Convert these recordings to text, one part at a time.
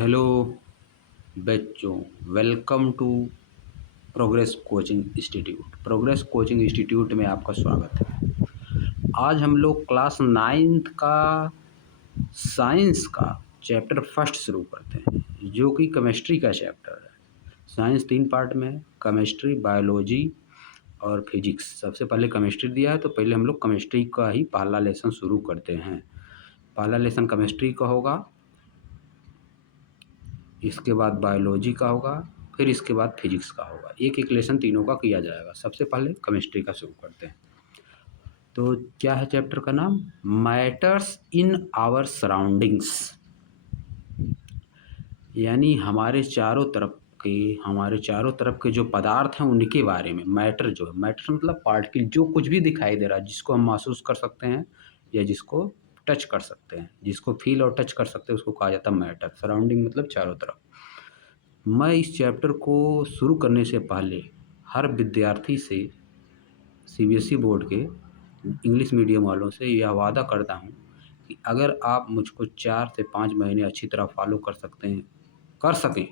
Hello बच्चों, welcome to progress coaching institute. Progress coaching institute में आपका स्वागत है। आज हम लोग क्लास नाइन्थ का साइंस का चैप्टर फर्स्ट शुरू करते हैं, जो कि केमिस्ट्री का चैप्टर है। साइंस 3 पार्ट में है, केमिस्ट्री, बायोलॉजी और फिजिक्स। सबसे पहले केमिस्ट्री दिया है, तो पहले हम लोग केमिस्ट्री का ही पहला लेसन शुरू करते हैं। पहला लेसन केमिस्ट्री का होगा, इसके बाद बायोलॉजी का होगा, फिर इसके बाद फिजिक्स का होगा। एक एक लेसन तीनों का किया जाएगा। सबसे पहले केमिस्ट्री का शुरू करते हैं। तो क्या है चैप्टर का नाम? मैटर्स इन आवर सराउंडिंग्स, यानी हमारे चारों तरफ के जो पदार्थ हैं उनके बारे में। मैटर जो है, मैटर मतलब पार्टिकल, जो कुछ भी दिखाई दे रहा है, जिसको हम महसूस कर सकते हैं या जिसको टच कर सकते हैं, जिसको फील और टच कर सकते हैं, उसको कहा जाता है मैटर। सराउंडिंग मतलब चारों तरफ। मैं इस चैप्टर को शुरू करने से पहले हर विद्यार्थी से, सीबीएसई बोर्ड के इंग्लिश मीडियम वालों से यह वादा करता हूँ कि अगर आप मुझको 4 से 5 महीने अच्छी तरह फॉलो कर सकें,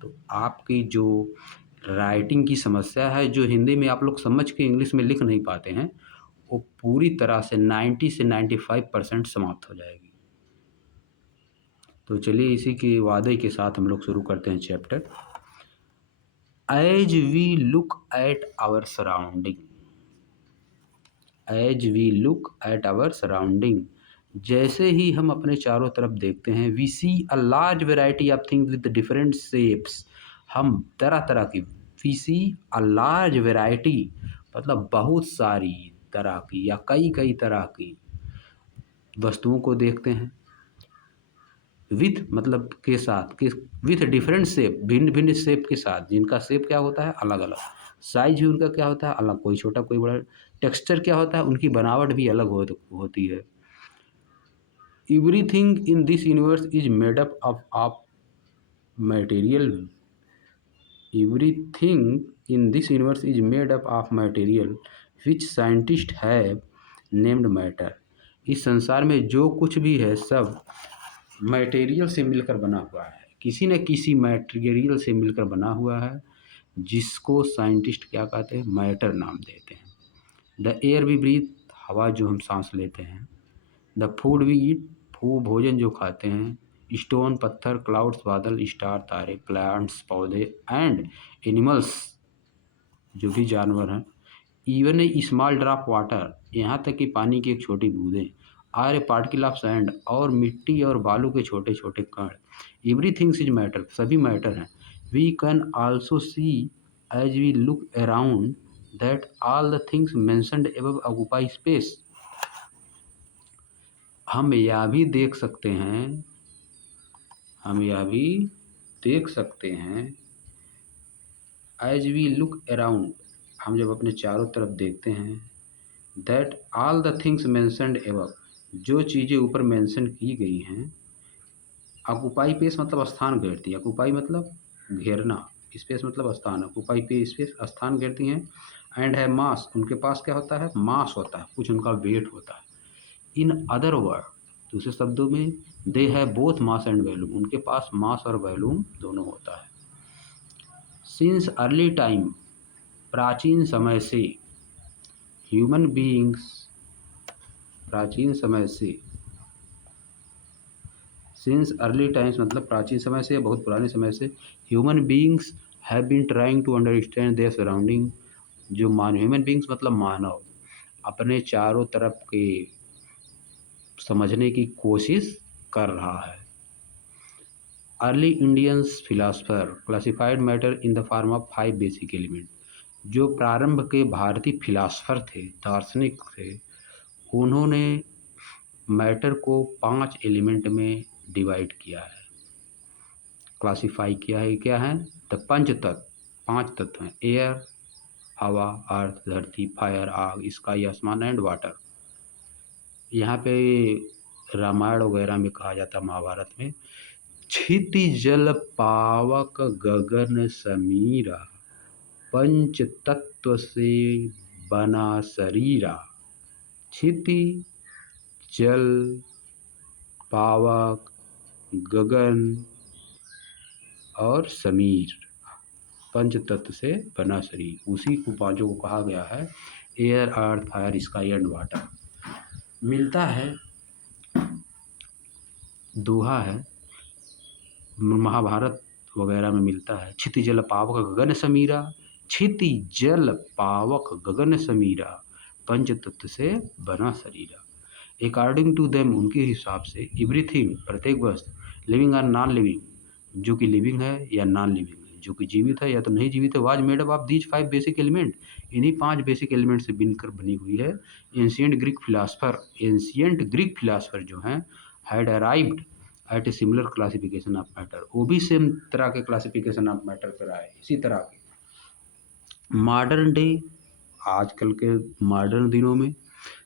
तो आपकी जो राइटिंग की समस्या है, जो हिंदी में आप लोग समझ के इंग्लिश में लिख नहीं पाते हैं, वो पूरी तरह से 90 से 95% समाप्त हो जाएगी। तो चलिए इसी के वादे के साथ हम लोग शुरू करते हैं chapter. As we look at our surrounding, as we look at our surrounding, जैसे ही हम अपने चारों तरफ देखते हैं, we see a large variety of things with different shapes, हम तरह तरह की, we see a large variety मतलब बहुत सारी तरह की या कई कई तरह की वस्तुओं को देखते हैं। विथ मतलब के साथ, कि विथ डिफरेंट शेप, भिन्न भिन्न शेप के साथ, जिनका शेप क्या होता है अलग अलग, साइज भी उनका क्या होता है अलग, कोई छोटा कोई बड़ा, टेक्सचर क्या होता है, उनकी बनावट भी अलग होती है। Everything in this universe is made up of material, everything in this universe is made up of material which scientist have named matter. इस संसार में जो कुछ भी है सब मटेरियल से मिलकर बना हुआ है, किसी न किसी मटेरियल से मिलकर बना हुआ है, जिसको साइंटिस्ट क्या कहते हैं? मैटर नाम देते हैं। द एयर वी ब्रीथ, हवा जो हम सांस लेते हैं। द फूड वी ईट, भोजन जो खाते हैं। स्टोन पत्थर, क्लाउड्स बादल, स्टार तारे, प्लांट्स पौधे, एंड एनिमल्स जो भी जानवर हैं। Even a small drop water, यहाँ तक कि पानी की एक छोटी बूंदें। Or a particle of sand, और मिट्टी और बालू के छोटे छोटे कण। एवरीथिंग इज मैटर, सभी मैटर हैं। We can also see as we look around that all the things mentioned above occupy space. हम यह भी देख सकते हैं, हम यह भी देख सकते हैं, एज वी लुक अराउंड, हम जब अपने चारों तरफ देखते हैं, that all the things mentioned above, जो चीज़ें ऊपर मेंशन की गई हैं। ऑक्यूपाई पेस मतलब स्थान घेरती है, ऑक्यूपाई मतलब घेरना, स्पेस मतलब स्थान, ऑक्यूपाई पे स्पेस स्थान घेरती हैं। एंड है मास, उनके पास क्या होता है? मास होता है, कुछ उनका वेट होता है। इन अदर वर्ड, दूसरे शब्दों में, दे है बोथ मास एंड वॉल्यूम, उनके पास मास और वॉल्यूम दोनों होता है। सिंस अर्ली टाइम, प्राचीन समय से, ह्यूमन बीइंग्स, प्राचीन समय से, सिंस अर्ली टाइम्स मतलब प्राचीन समय से, बहुत पुराने समय से, human beings have been trying to understand their surrounding, जो ह्यूमन बीइंग्स मतलब मानव अपने चारों तरफ के समझने की कोशिश कर रहा है। Early Indians philosopher classified matter in the form of 5 basic element, जो प्रारंभ के भारतीय फिलासफर थे, दार्शनिक थे, उन्होंने मैटर को 5 एलिमेंट में डिवाइड किया है, क्लासिफाई किया है। क्या है? द पंच तत्व, 5 तत्व हैं। एयर, हवा, अर्थ, धरती, फायर, आग, स्काई आसमान, एंड वाटर। यहाँ पे रामायण वगैरह में कहा जाता, महाभारत में, क्षिति जल पावक गगन समीरा, पंच तत्व से बना शरीरा। क्षिति जल पावक गगन और समीर, पंच तत्व से बना शरीर, उसी को पांचों को कहा गया है air, earth, fire, sky and water. मिलता है, दोहा है, महाभारत वगैरह में मिलता है, क्षिति जल पावक गगन समीरा, क्षिति जल पावक गगन समीरा, पंच तत्व से बना शरीरा। अकॉर्डिंग टू देम, उनके हिसाब से, एवरीथिंग, प्रत्येक वस्तु, लिविंग और नॉन लिविंग, जो कि लिविंग है या नॉन लिविंग है, जो कि जीवित है या तो नहीं जीवित है, was made up of these 5 basic element, इन्हीं 5 बेसिक एलिमेंट से बनकर बनी हुई है। एंशियंट ग्रीक फिलासफर जो हैं, had arrived at a similar classification of matter, वो भी सेम तरह के क्लासिफिकेशन ऑफ मैटर पर आए, इसी तरह के। मॉडर्न डे, आजकल के मॉडर्न दिनों में,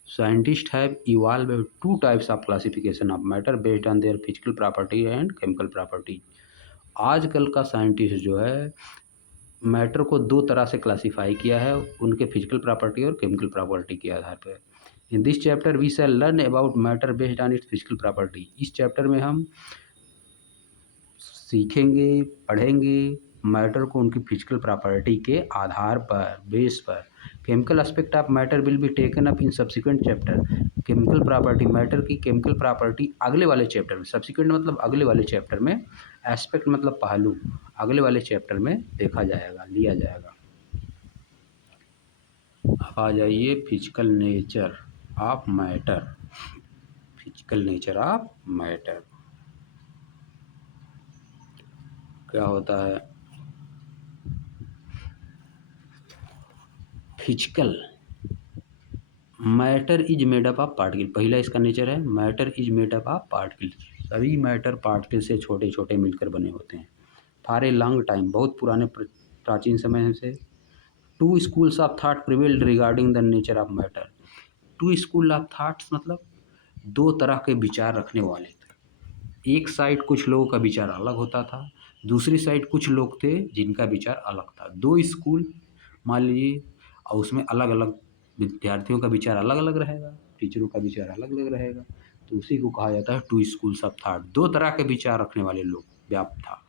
scientist have evolve 2 types of classification of matter based on their physical property and chemical property. आजकल का साइंटिस्ट जो है, मैटर को 2 तरह से क्लासीफाई किया है, उनके फिजिकल प्रॉपर्टी और केमिकल प्रॉपर्टी के आधार पर। In this chapter we shall learn about matter based on its physical property. इस चैप्टर में हम सीखेंगे, पढ़ेंगे मैटर को उनकी फिजिकल प्रॉपर्टी के आधार पर, बेस पर। Chemical aspect of matter will be taken up in subsequent chapter. Chemical property, matter की केमिकल प्रॉपर्टी अगले वाले चैप्टर में, सब्सिक्वेंट मतलब अगले वाले चैप्टर में, एस्पेक्ट मतलब पहलू, अगले वाले चैप्टर में देखा जाएगा, लिया जाएगा। अब आ जाइए physical nature of matter. Physical nature of matter क्या होता है? Physical, matter is made up of particle. पहला इसका नेचर है, matter is made up of particle. सभी मैटर पार्टिकल से छोटे छोटे मिलकर बने होते हैं। फॉर ए लॉन्ग टाइम, बहुत पुराने प्राचीन समय से, 2 schools of thought prevailed regarding the nature of matter. 2 school of thoughts मतलब 2 तरह के विचार रखने वाले थे। एक साइड कुछ लोगों का विचार अलग होता था, दूसरी साइड कुछ लोग थे जिनका विचार अलग था। 2 स्कूल मान लीजिए, और उसमें अलग अलग विद्यार्थियों का विचार अलग अलग रहेगा, टीचरों का विचार अलग अलग रहेगा, तो उसी को कहा जाता है 2 स्कूल्स ऑफ थॉट। 2 तरह के विचार रखने वाले लोग व्याप्त था।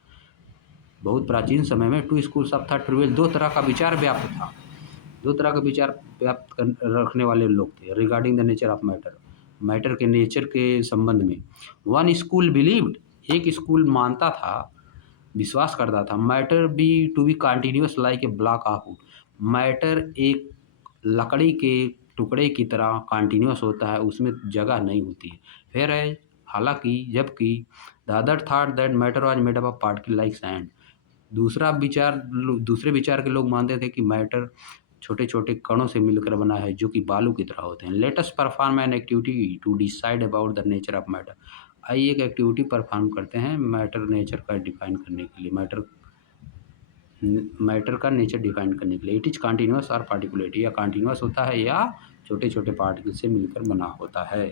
बहुत प्राचीन समय में 2 स्कूल्स ऑफ थॉट प्रिवेल, 2 तरह का विचार व्याप्त था। 2 तरह का विचार व्याप्त रखने वाले लोग थे regarding the nature of matter, matter के नेचर के संबंध में। 1 स्कूल बिलीव्ड, एक स्कूल मानता था, विश्वास करता था, matter be to be continuous like a block of wood. Matter एक लकड़ी के टुकड़े की तरह कंटिन्यूअस होता है, उसमें जगह नहीं होती है। फिर है, हालांकि, जबकि the other thought that matter was made up of particle like sand. दूसरे विचार के लोग मानते थे कि मैटर छोटे छोटे कणों से मिलकर बना है, जो कि बालू की तरह होते हैं। Let us perform an activity to decide about the nature of matter. आइए एक एक्टिविटी परफॉर्म करते हैं मैटर नेचर का डिफाइन करने के लिए, मैटर का नेचर डिफाइन करने के लिए। इट इज कंटिन्यूअस और पार्टिकुलेट, या कंटिन्यूअस होता है या छोटे छोटे पार्टिकल से मिलकर बना होता है।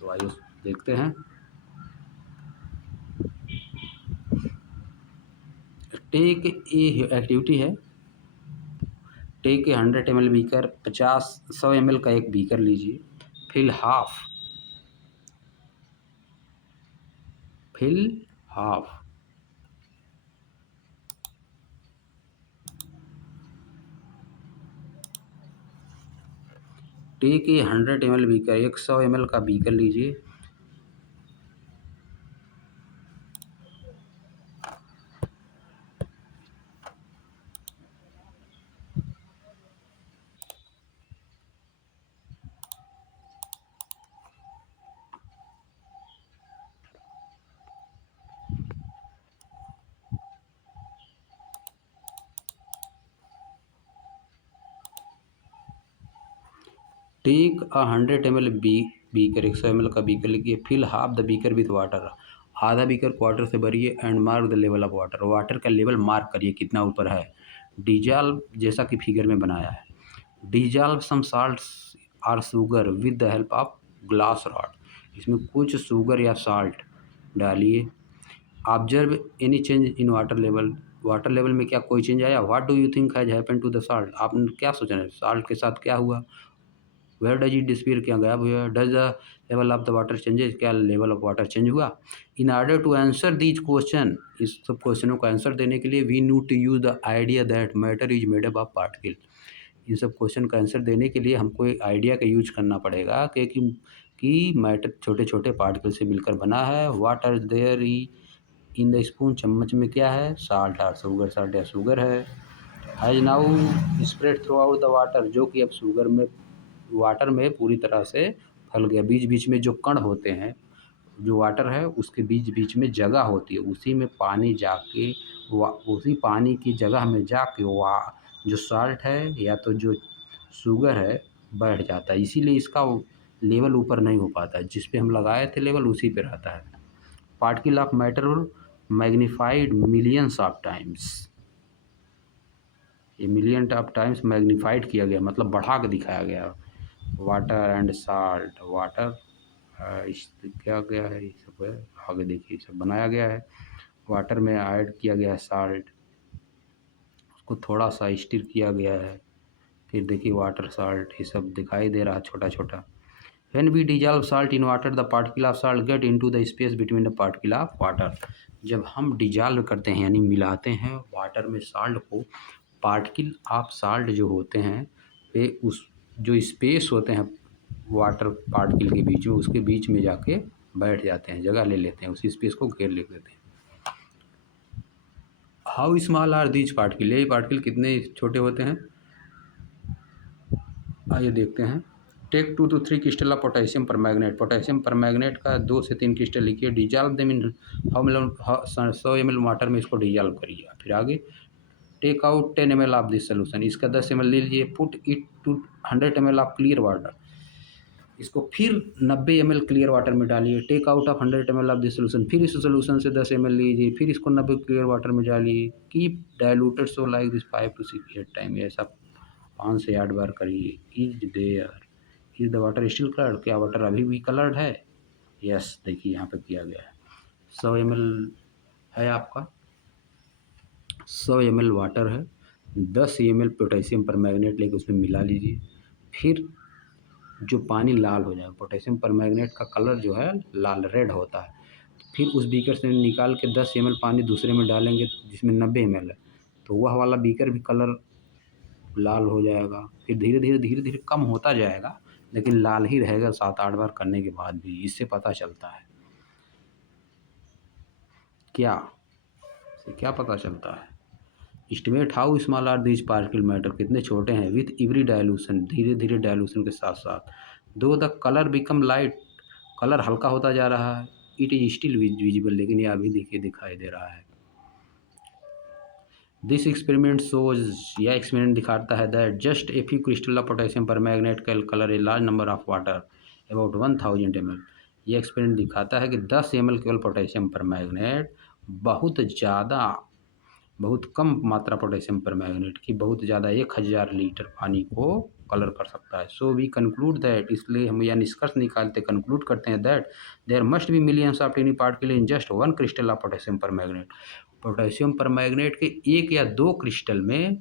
तो आइए देखते हैं। टेक ए एक्टिविटी है, take a 100 ml beaker, 100 ml का एक बीकर लीजिए, fill half, take a 100 ml beaker, 100 ml का बीकर लीजिए, take a 100 ml beaker, 100 ml का बीकर लीजिए, fill half the beaker with water, आधा बीकर वाटर से भरिए, and mark the level of water, water का लेवल मार्क करिए कितना ऊपर है। डिजॉल्व, जैसा कि फिगर में बनाया है, डिजॉल्व सम साल्ट्स और sugar with the help of glass rod, इसमें कुछ शुगर या साल्ट डालिए। Observe any change in water level, water level में क्या कोई चेंज आया? What do you think has happen to the salt, आप क्या सोच रहे हैं साल्ट के साथ क्या हुआ? वेयर डज इट डिसअपीयर, क्या गायब हुआ? Does the level of the water changes, क्या लेवल ऑफ वाटर चेंज हुआ? In order to answer these question, इस सब क्वेश्चनों का आंसर देने के लिए we need to use the idea that matter is made up of particle. इन सब क्वेश्चन का आंसर देने के लिए हमको एक आइडिया का यूज करना पड़ेगा कि मैटर छोटे छोटे पार्टिकल से मिलकर बना है। What are there in the spoon, चम्मच में क्या है? साल्ट आर शुगर, साल्ट या शुगर है। Has now spread throughout the water, जो कि अब शुगर में वाटर में पूरी तरह से फैल गया। बीच बीच में जो कण होते हैं, जो वाटर है उसके बीच बीच में जगह होती है, उसी में पानी जाके उसी पानी की जगह में जाके जो साल्ट है या तो जो शुगर है बैठ जाता है, इसीलिए इसका लेवल ऊपर नहीं हो पाता है। जिस पे हम लगाए थे लेवल उसी पे रहता है। Particle of matter magnified millions of times, ये मिलियन ऑफ टाइम्स मैग्नीफाइड किया गया, मतलब बढ़ा के दिखाया गया। वाटर एंड साल्ट, वाटर क्या गया है, ये सब है आगे देखिए, सब बनाया गया है। वाटर में ऐड किया गया है साल्ट, उसको थोड़ा सा स्टिर किया गया है, फिर देखिए वाटर साल्ट ये सब दिखाई दे रहा है छोटा छोटा। When we dissolve salt in water, the particle of salt get into the space between the particle of water। जब हम डिजॉल्व करते हैं यानी मिलाते हैं वाटर में साल्ट को, पार्टिकल ऑफ साल्ट जो होते हैं वे उस जो स्पेस होते हैं वाटर पार्टिकल के बीच में, उसके बीच में जाके बैठ जाते हैं, जगह ले लेते हैं, उस स्पेस को घेर लेते हैं। How small are these particle, ये पार्टिकल कितने छोटे होते हैं, आइए देखते हैं। Take 2 to 3 crystal of potassium permanganate, potassium permanganate का 2 से 3 क्रिस्टल लिखिए। Dissolve them in 100 ml water में इसको डिजॉल्व करिए। फिर आगे take out 10 ml of this solution, इसका 10 ml ले लीजिए। Put it to 100 ml of clear water, इसको फिर 90 ml क्लियर वाटर में डालिए। Take out of 100 ml of this solution, फिर इस सोल्यूशन से 10 ml लीजिए, फिर इसको 90 क्लियर वाटर में डालिए। Keep diluted so like this 5 to 6 8 time, ऐसा 5 से 8 बार करिए। Is there is the water still coloured, क्या वाटर अभी भी कलर्ड है? यस, देखिए यहाँ पे किया गया है। 100 ml है आपका, 100 ml वाटर है, 10 ml पोटेशियम पर मैग्नेट लेके उसमें मिला लीजिए। फिर जो पानी लाल हो जाए, पोटेशियम पर मैग्नेट का कलर जो है लाल रेड होता है, फिर उस बीकर से निकाल के 10 ml पानी दूसरे में डालेंगे जिसमें 90 ml है, तो वह वाला बीकर भी कलर लाल हो जाएगा। फिर धीरे धीरे कम होता जाएगा, लेकिन लाल ही रहेगा 7-8 बार करने के बाद भी। इससे पता चलता है क्या, इससे क्या पता चलता है? Estimate how small are these particle matter, कितने छोटे हैं। विथ एवरी डायलूशन, धीरे धीरे डायलूशन के साथ साथ। दो the colour become light, colour हल्का होता जा रहा है। इट इज स्टिल विजिबल, लेकिन ये अभी देखिए दिखाई दे रहा है। दिस एक्सपेरिमेंट शोज, यह एक्सपेरिमेंट दिखाता है that just a few crystal of potassium permanganate can colour a large number of water about 1000 ml। यह एक्सपेरिमेंट दिखाता है कि 10 ml केवल पोटेशियम पर मैग्नेट बहुत कम मात्रा पोटेशियम पर मैग्नेट की बहुत ज़्यादा 1000 लीटर पानी को कलर कर सकता है। सो वी कंक्लूड दैट, इसलिए हम यह निष्कर्ष निकालते कंक्लूड करते हैं that there must be millions of tiny particle in just 1 crystal of potassium permanganate. Potassium permanganate के 1 या 2 क्रिस्टल में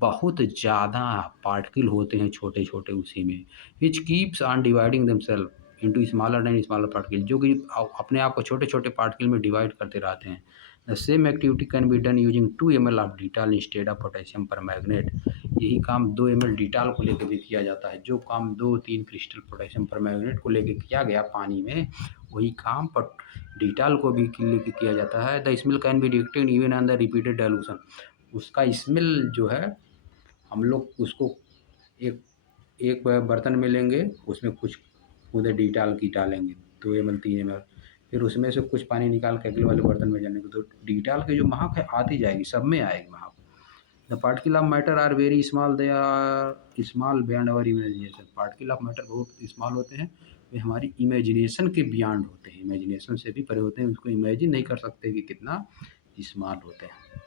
बहुत ज़्यादा पार्टिकल होते हैं छोटे छोटे उसी में, which keeps on dividing themselves into smaller and smaller particle, जो कि अपने आप को छोटे छोटे पार्टिकल में डिवाइड करते रहते हैं। The same activity can be done using 2 ml of Dettol instead of potassium पर मैग्नेट। यही काम 2 ml डिटॉल को लेकर भी किया जाता है। जो काम 2-3 क्रिस्टल पोटेशियम पर मैग्नेट को लेकर किया गया पानी में, वही काम पर डिटॉल को भी लेकर किया जाता है। The smell can be detected even on the repeated dilution, उसका स्मेल जो है हम लोग उसको एक एक बर्तन में लेंगे, उसमें कुछ उधर डिटॉल की डालेंगे 2 ml 3 ml, फिर उसमें से कुछ पानी निकाल के अगले वाले बर्तन में जाने को, तो डिटॉल की जो महक है आती जाएगी, सब में आएगी महक। The particle of matter are very small, they are small beyond our imagination. Particle of matter बहुत स्मॉल होते हैं, वे हमारी इमेजिनेशन के बियॉन्ड होते हैं, इमेजिनेशन से भी परे होते हैं, उसको इमेजिन नहीं कर सकते कि कितना स्मॉल होते हैं।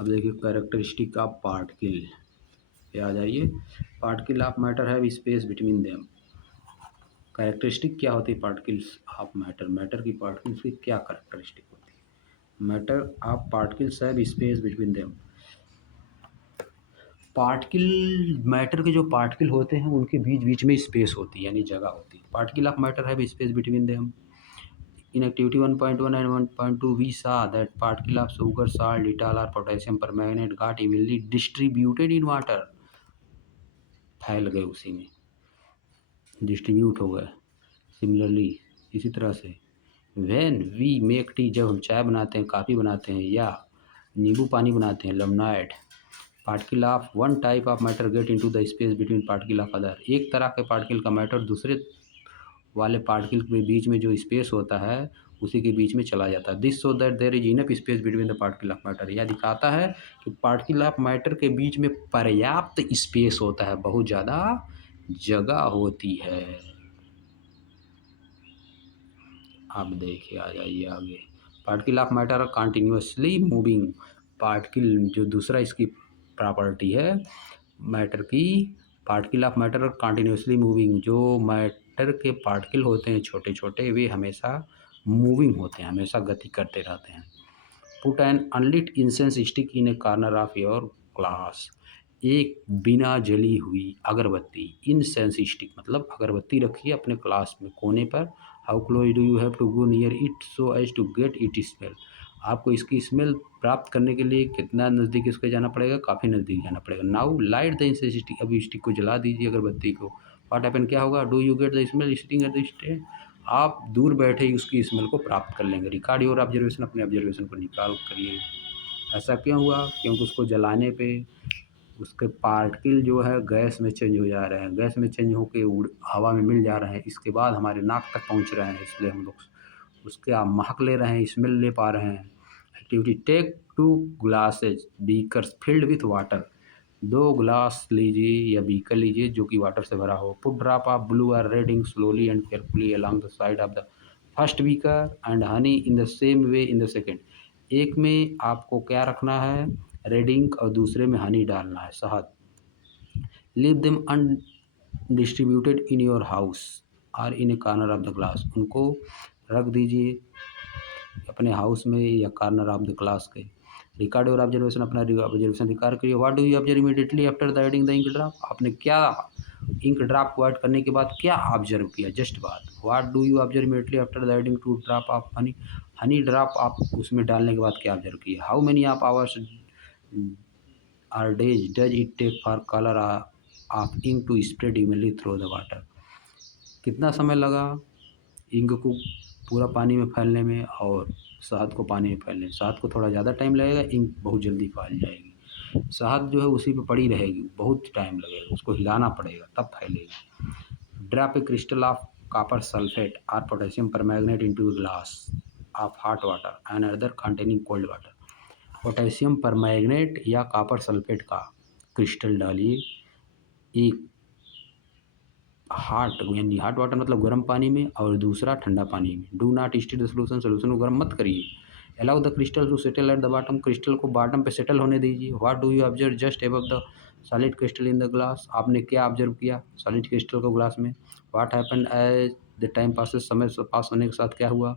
अब देखिए कैरेक्टरिस्टिक ऑफ पार्टिकल पे आ जाइए। Particle of matter have space between them, characteristic क्या होती है पार्टिकल्स ऑफ मैटर, मैटर की पार्टिकल्स की क्या कैरेक्टरिस्टिक होती है। Matter of particles have space between them, particle matter के जो पार्टिकल होते हैं उनके बीच बीच में स्पेस होती है, यानी जगह होती है। Particle of matter have space between them. In activity 1.1 and 1.2 we saw that particle of sugar, salt, ethyl or potassium permanganate got evenly distributed in water, फैल गए उसी में, डिस्ट्रीब्यूट हो गए। सिमिलरली इसी तरह से व्हेन वी मेक टी, जब हम चाय बनाते हैं, कॉफ़ी बनाते हैं या नींबू पानी बनाते हैं, lemonade, particle of one type of matter get into the space between particle of other, एक तरह के पार्टिकल का मैटर दूसरे वाले पार्टिकल के बीच में जो स्पेस होता है उसी के बीच में चला जाता है। This so that there is enough space between the particle of matter, यह दिखाता है कि पार्टिकल ऑफ मैटर के बीच में पर्याप्त स्पेस होता है, बहुत ज़्यादा जगह होती है। अब देखिए, आ जाइए आगे। Particle of matter are continuously moving, particle जो दूसरा इसकी प्रॉपर्टी है मैटर की, particle of matter are continuously moving, जो मैटर के पार्टिकल होते हैं छोटे छोटे, वे हमेशा मूविंग होते हैं, हमेशा गति करते रहते हैं। Put an unlit incense stick in a corner of your class, एक बिना जली हुई अगरबत्ती, इंसेंस स्टिक मतलब अगरबत्ती रखिए अपने क्लास में कोने पर। How close do you have to go near it so as to get it smell, आपको इसकी स्मेल प्राप्त करने के लिए कितना नज़दीक इसके जाना पड़ेगा, काफ़ी नज़दीक जाना पड़ेगा। Now light the incense stick, अभी स्टिक को जला दीजिए अगरबत्ती को। व्हाट हैपन, क्या होगा, do you get the smell sitting at the stage, आप दूर बैठे ही उसकी स्मेल को प्राप्त कर लेंगे। रिकॉर्ड योर ऑब्जर्वेशन, अपने ऑब्जर्वेशन को निकाल करिए। ऐसा क्यों हुआ, क्योंकि उसको जलाने पे उसके पार्टिकल जो है गैस में चेंज हो जा रहे हैं, गैस में चेंज होकर उड़ हवा में मिल जा रहे हैं, इसके बाद हमारे नाक तक पहुंच रहे हैं, इसलिए हम लोग उसके आप महक ले रहे हैं, स्मेल ले पा रहे हैं। Activity, take 2 glasses beakers filled with water, 2 glass लीजिए या बीकर लीजिए जो कि वाटर से भरा हो। Put drop of blue or red ink slowly and carefully along the side of the first beaker and honey in the same way in the second, एक में आपको क्या रखना है, रेड इंक, और दूसरे में हनी डालना है, शहद। Leave them undistributed in your house और in a corner of the class, उनको रख दीजिए अपने हाउस में या कॉर्नर ऑफ द क्लास के। रिकॉर्ड योर ऑब्जर्वेशन, अपना ऑब्जर्वेशन रिकॉर्ड करिए। What do you observe immediately after the adding the ink drop, आपने क्या इंक ड्रॉप को ऐड करने के बाद क्या ऑब्जर्व किया, जस्ट बात। What do you observe immediately after the adding 2 drop of honey, honey drop आप उसमें डालने के बाद क्या ऑब्जर्व किया। How many of hours or days does it take for colour of ink to spread evenly through the water, कितना समय लगा इंक को पूरा पानी में फैलने में और शहद को पानी में फैलने में। शहद को थोड़ा ज़्यादा टाइम लगेगा, इंक बहुत जल्दी फैल जाएगी। शहद जो है उसी पे पड़ी रहेगी, बहुत टाइम लगेगा, उसको हिलाना पड़ेगा तब फैलेगी। Drop a crystal of copper sulphate और potassium permanganate into a glass of hot water and other containing cold water, potassium permanganate या कॉपर सल्फेट का क्रिस्टल डालिए एक हॉट, यानी हॉट वाटर मतलब गर्म पानी में, और दूसरा ठंडा पानी में। Do not stir the solution, solution को गर्म मत करिए। Allow the crystal to settle at the bottom, crystal को बॉटम पे सेटल होने दीजिए। What do you observe just above the solid crystal in the glass, आपने क्या ऑब्जर्व किया सॉलिड क्रिस्टल को ग्लास में। What happen as the time passes, समय पास होने के साथ क्या हुआ।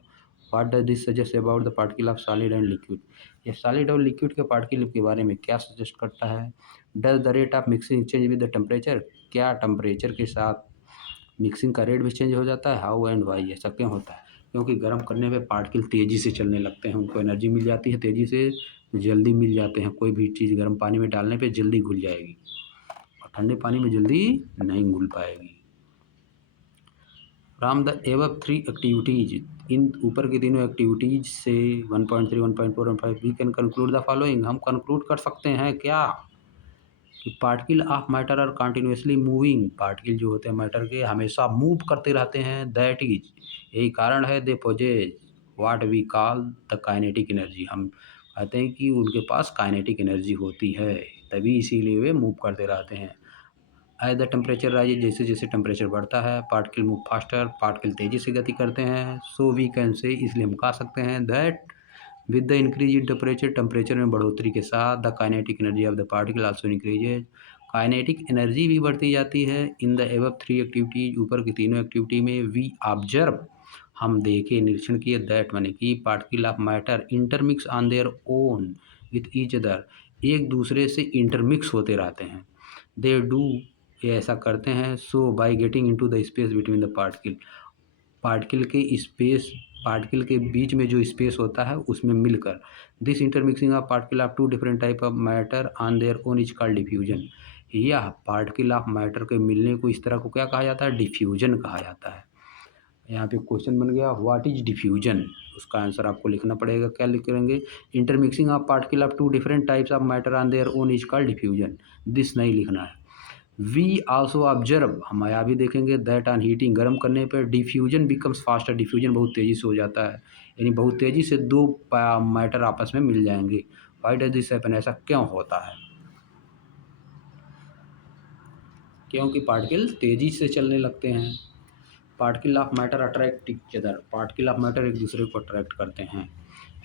What does this suggest about the particle of solid and liquid, ये सॉलिड और लिक्विड के पार्टिकल के बारे में क्या सजेस्ट करता है। Does the rate of mixing change with the temperature, क्या टेम्परेचर के साथ मिक्सिंग का रेट भी चेंज हो जाता है। हाउ एंड वाई, ऐसा क्यों होता है, क्योंकि गर्म करने पे पार्टिकल तेज़ी से चलने लगते हैं, उनको एनर्जी मिल जाती है तेज़ी से, जल्दी मिल जाते हैं। कोई भी चीज़ गर्म पानी में डालने पे जल्दी घुल जाएगी और ठंडे पानी में जल्दी नहीं घुल पाएगी। फ्रॉम द एबव 3 एक्टिविटीज, इन ऊपर की तीनों एक्टिविटीज से 1.3, 1.4 और 5 we can conclude the following, हम कंक्लूड कर सकते हैं क्या कि particle of matter are continuously moving, particle जो होते हैं मैटर के हमेशा मूव करते रहते हैं। दैट इज, यही कारण है, they possess what we call the kinetic energy, हम कहते हैं कि उनके पास काइनेटिक एनर्जी होती है, तभी इसीलिए वे मूव करते रहते हैं। एज द टेम्परेचर राइज, जैसे जैसे टेम्परेचर बढ़ता है पार्टिकल मूव फास्टर, पार्टिकल तेज़ी से गति करते हैं। सो वी कैन से, इसलिए हम कह सकते हैं that with the increase in temperature, temperature में बढ़ोतरी के साथ the kinetic energy of the particle also increases, kinetic energy भी बढ़ती जाती है। इन द एबव 3 एक्टिविटीज, ऊपर की तीनों एक्टिविटी में वी ऑब्जर्व, हम देखे निरीक्षण किए, दैट माने कि particle of matter intermix on their own with each other, एक दूसरे से इंटरमिक्स होते रहते हैं। दे डू, ये ऐसा करते हैं, so by getting into the space between the particle, particle के स्पेस, पार्टिकल के बीच में जो स्पेस होता है उसमें मिलकर। This intermixing of particle of two different type of matter on their own is called diffusion. यह पार्टिकल ऑफ मैटर के मिलने को, इस तरह को क्या कहा जाता है? डिफ्यूजन कहा जाता है। यहाँ पे क्वेश्चन बन गया, व्हाट इज डिफ्यूजन? उसका आंसर आपको लिखना पड़ेगा। क्या लिखेंगे? Intermixing of particle of two different types of matter on their own is called diffusion. This नहीं लिखना है। वी आल्सो ऑब्जर्व, हम यहाँ भी देखेंगे, दैट ऑन हीटिंग, गर्म करने पर डिफ्यूजन बिकम्स फास्टर, डिफ्यूजन बहुत तेज़ी से हो जाता है, यानी बहुत तेज़ी से दो मैटर आपस में मिल जाएंगे। Why does this happen? ऐसा क्यों होता है? क्योंकि पार्टिकल तेज़ी से चलने लगते हैं। Particle of matter attract each other, particle of matter एक दूसरे को अट्रैक्ट करते हैं।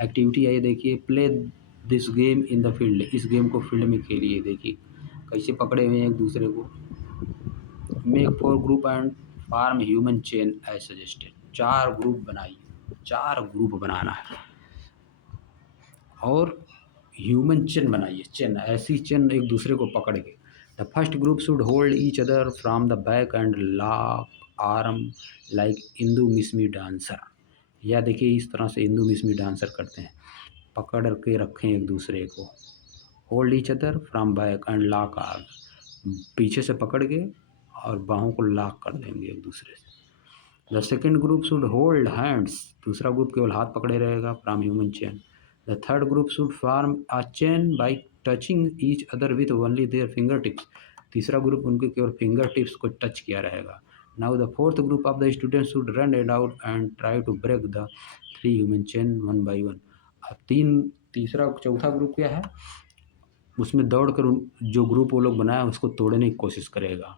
एक्टिविटी है ये देखिए, play this game in the field, इस गेम को फील्ड में खेलिए। देखिए कैसे पकड़े हुए हैं एक दूसरे को। Make four group and form human chain as suggested, 4 group बनाइए, 4 ग्रुप बनाना है और ह्यूमन चेन बनाइए, चेन, ऐसी चेन एक दूसरे को पकड़ के। The first group should hold each other from the back and lock arm like Idu Mishmi dancer. या देखिए इस तरह से इंदू मिसमी डांसर करते हैं, पकड़ के रखें एक दूसरे को। Hold each other from back and lock arm, पीछे से पकड़ के और बाहों को लॉक कर देंगे एक दूसरे से। The second group should hold hands, दूसरा ग्रुप केवल हाथ पकड़े रहेगा, from human chain. The third group should form a chain by touching each other with only their finger tips, तीसरा ग्रुप उनके केवल फिंगर टिप्स को टच किया रहेगा। Now the fourth group of the student should run and out and try to break the 3 human chain one by one. अब तीसरा चौथा ग्रुप क्या है? उसमें दौड़ कर जो ग्रुप वो लोग बनाया उसको तोड़ने की कोशिश करेगा,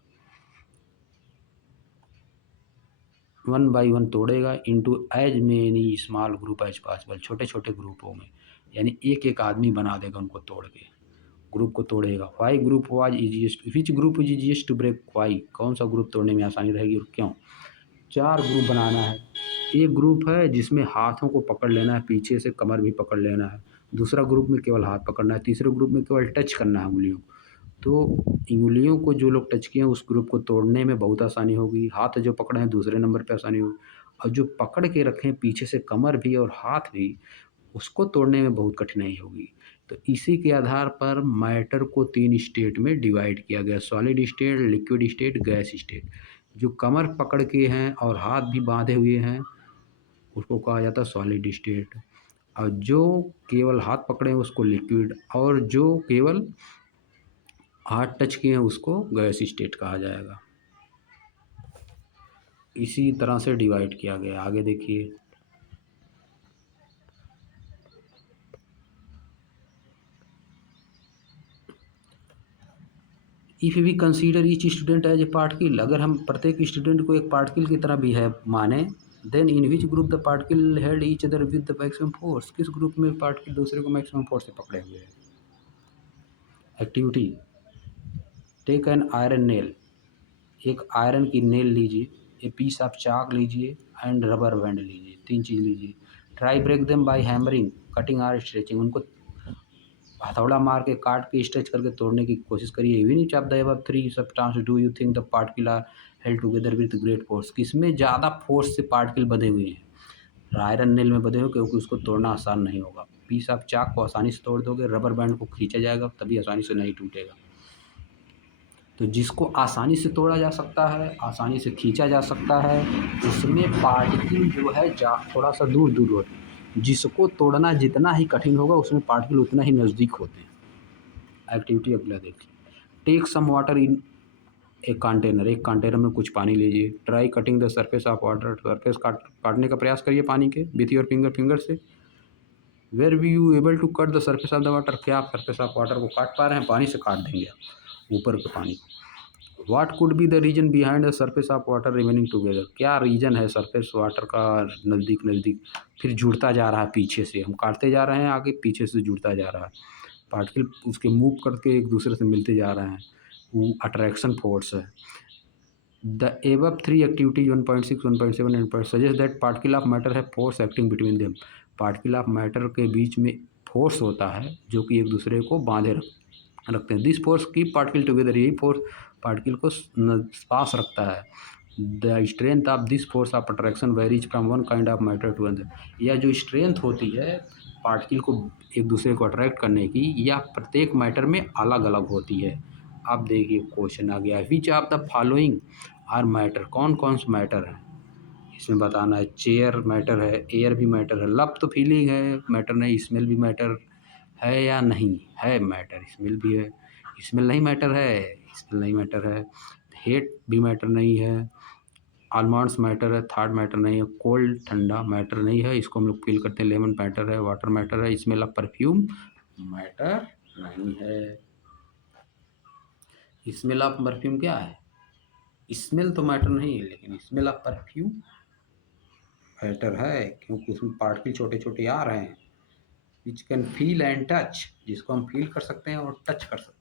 वन बाई वन तोड़ेगा, into as many small group as possible, छोटे छोटे ग्रुपों में, यानी एक एक आदमी बना देगा उनको तोड़ के, ग्रुप को तोड़ेगा। Why group was easiest, which group is easiest to break? Why, कौन सा ग्रुप तोड़ने में आसानी रहेगी और क्यों? 4 ग्रुप बनाना है। एक ग्रुप है जिसमें हाथों को पकड़ लेना है, पीछे से कमर भी पकड़ लेना है। दूसरा ग्रुप में केवल हाथ पकड़ना है। तीसरे ग्रुप में केवल टच करना है उंगलियों। तो उंगलियों को जो लोग टच किए हैं उस ग्रुप को तोड़ने में बहुत आसानी होगी। हाथ जो पकड़े हैं दूसरे नंबर पे आसानी होगी, और जो पकड़ के रखे हैं पीछे से कमर भी और हाथ भी, उसको तोड़ने में बहुत कठिनाई होगी। तो इसी के आधार पर मैटर को 3 स्टेट में डिवाइड किया गया, solid state, liquid state, gas state. जो कमर पकड़ के हैं और हाथ भी बांधे हुए हैं उसको कहा जाता है सॉलिड स्टेट, और जो केवल हाथ पकड़े हैं उसको लिक्विड, और जो केवल हाथ टच किए हैं उसको गैस स्टेट कहा जाएगा। इसी तरह से डिवाइड किया गया। आगे देखिए, if we consider each student as a particle, अगर हम प्रत्येक स्टूडेंट को एक पार्टिकल की तरह भी है माने, then in which group the particle held each other with the maximum force, किस ग्रुप में पार्टिकल दूसरे को मैक्सिमम फोर्स से पकड़े हुए हैं। Activity, take an iron nail, एक आयरन की नेल लीजिए, ए पीस ऑफ चाक लीजिए एंड रबर बैंड लीजिए, 3 चीज़ लीजिए। Try break them by hammering, cutting और स्ट्रेचिंग, उनको हथौड़ा मार के काट के स्ट्रेच करके तोड़ने की कोशिश करिए। Even each of the above 3 substance do you think the particle are held together with great force, किसमें ज़्यादा फोर्स से पार्टिकल बंधे हुए हैं? आयरन नेल में बंधे हुए, क्योंकि उसको तोड़ना आसान नहीं होगा। पीस ऑफ चाक को आसानी से तोड़ दोगे, रबर बैंड को खींचा जाएगा तभी आसानी से नहीं टूटेगा। तो जिसको आसानी से तोड़ा जा सकता है, आसानी से खींचा जा सकता है, उसमें पार्टिकल जो है थोड़ा सा दूर दूर होते हैं। जिसको तोड़ना जितना ही कठिन होगा उसमें पार्टिकल उतना ही नज़दीक होते हैं। एक्टिविटी अगला देखिए, टेक सम वाटर इन एक कंटेनर, एक कंटेनर में कुछ पानी लीजिए। Try cutting the surface of water, surface काटने का प्रयास करिए पानी के विथ योर फिंगर से। Were we you able to cut the surface of the water, क्या आप सरफेस ऑफ वाटर को काट पा रहे हैं? पानी से काट देंगे आप ऊपर के पानी को। What could be the reason behind the surface of water remaining together, क्या रीजन है सरफेस वाटर का नज़दीक नज़दीक फिर जुड़ता जा रहा है पीछे से, हम काटते जा रहे हैं आगे पीछे से जुड़ता जा रहा है, पार्टिकल उसके मूव करके एक दूसरे से मिलते जा रहे हैं, वो अट्रैक्शन फोर्स है। The above 3 activities 1.6, 1.7 and suggest that particle of matter है force acting between them, particle of matter के बीच में फोर्स होता है जो कि एक दूसरे को बांधे रखते हैं। This force keep particle together, यही फोर्स पार्टिकल को पास रखता है। The strength of this force of attraction varies from one kind of matter to another. यह जो स्ट्रेंथ होती है पार्टिकल को एक दूसरे को अट्रैक्ट करने की, यह प्रत्येक मैटर में अलग अलग होती है। अब देखिए क्वेश्चन आ गया, which of the following are matter, कौन कौन से मैटर है इसमें बताना है। चेयर मैटर है, एयर भी मैटर है, लव तो फीलिंग है मैटर नहीं, स्मेल भी मैटर है या नहीं है मैटर, स्मेल भी है, स्मेल नहीं मैटर है, स्मेल नहीं मैटर है, हेट भी मैटर नहीं है, आलमंड्स मैटर है, थर्ड मैटर नहीं है, कोल्ड ठंडा मैटर नहीं है, इसको हम लोग फील करते हैं, लेमन मैटर है, वाटर मैटर है, स्मेल ऑफ परफ्यूम मैटर नहीं है। स्मेल ऑफ परफ्यूम क्या है, स्मेल तो मैटर नहीं है लेकिन स्मेल ऑफ परफ्यूम मैटर है, क्योंकि उसमें पार्टिकल छोटे छोटे आ रहे हैं, which can feel and touch, जिसको हम फील कर सकते हैं और टच कर सकते हैं।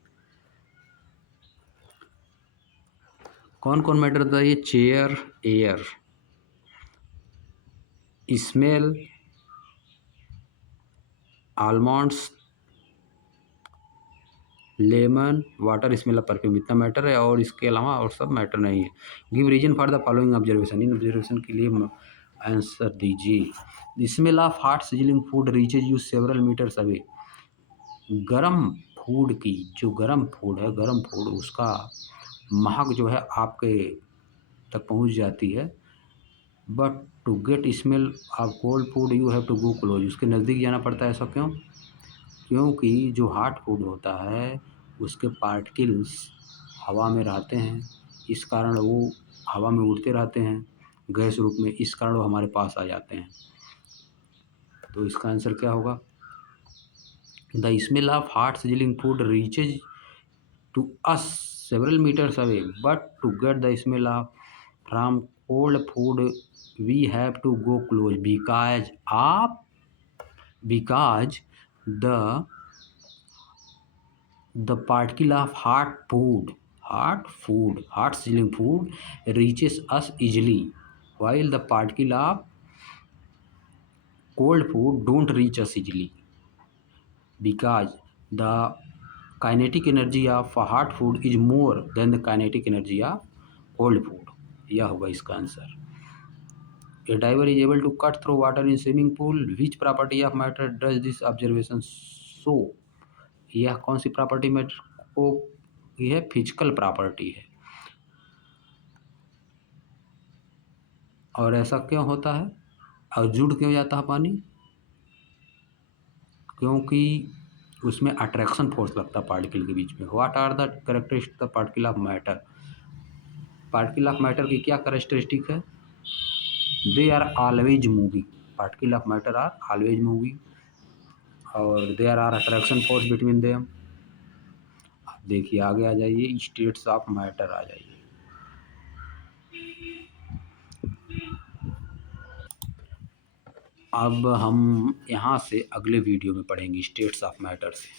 कौन कौन मैटर था ये, chair, air, smell, almonds, lemon, water, smell of perfume, इतना मैटर है और इसके अलावा और सब मैटर नहीं है। Give reason for the following observation, इन ऑब्जर्वेशन के लिए आंसर दीजिए। Smell of hot sizzling food reaches you several metres away. गरम फूड की, जो गरम फूड है, गरम फूड उसका महक जो है आपके तक पहुंच जाती है, but to get smell of cold food you have to go close, उसके नज़दीक जाना पड़ता है। ऐसा क्यों, क्योंकि जो हॉट फूड होता है उसके पार्टिकल्स हवा में रहते हैं, इस कारण वो हवा में उड़ते रहते हैं गैस रूप में, इस कारण वो हमारे पास आ जाते हैं। तो इसका आंसर क्या होगा, the smell of hot sizzling food reaches to us several meters away, but to get the smell of from cold food we have to go close because the particle of hot sizzling food reaches us easily, while the particle of cold food don't reach us easily, because the kinetic energy of hot food is more than the kinetic energy of cold food। यह होगा इसका answer. A diver is able to cut through water in swimming pool, which property of matter does this observation show? यह कौन सी property matter को, यह physical property है। और ऐसा क्यों होता है और जुड़ क्यों जाता है पानी, क्योंकि उसमें अट्रैक्शन फोर्स लगता है पार्टिकल के बीच में। What are the characteristic the particle of matter, particle of matter की क्या कैरेक्टरिस्टिक है, they are always moving, particle of matter are always moving, और there are attraction force between them. देखिए आगे आ जाइए, स्टेट्स ऑफ मैटर आ जाइए। अब हम यहाँ से अगले वीडियो में पढ़ेंगे स्टेट्स ऑफ मैटर से।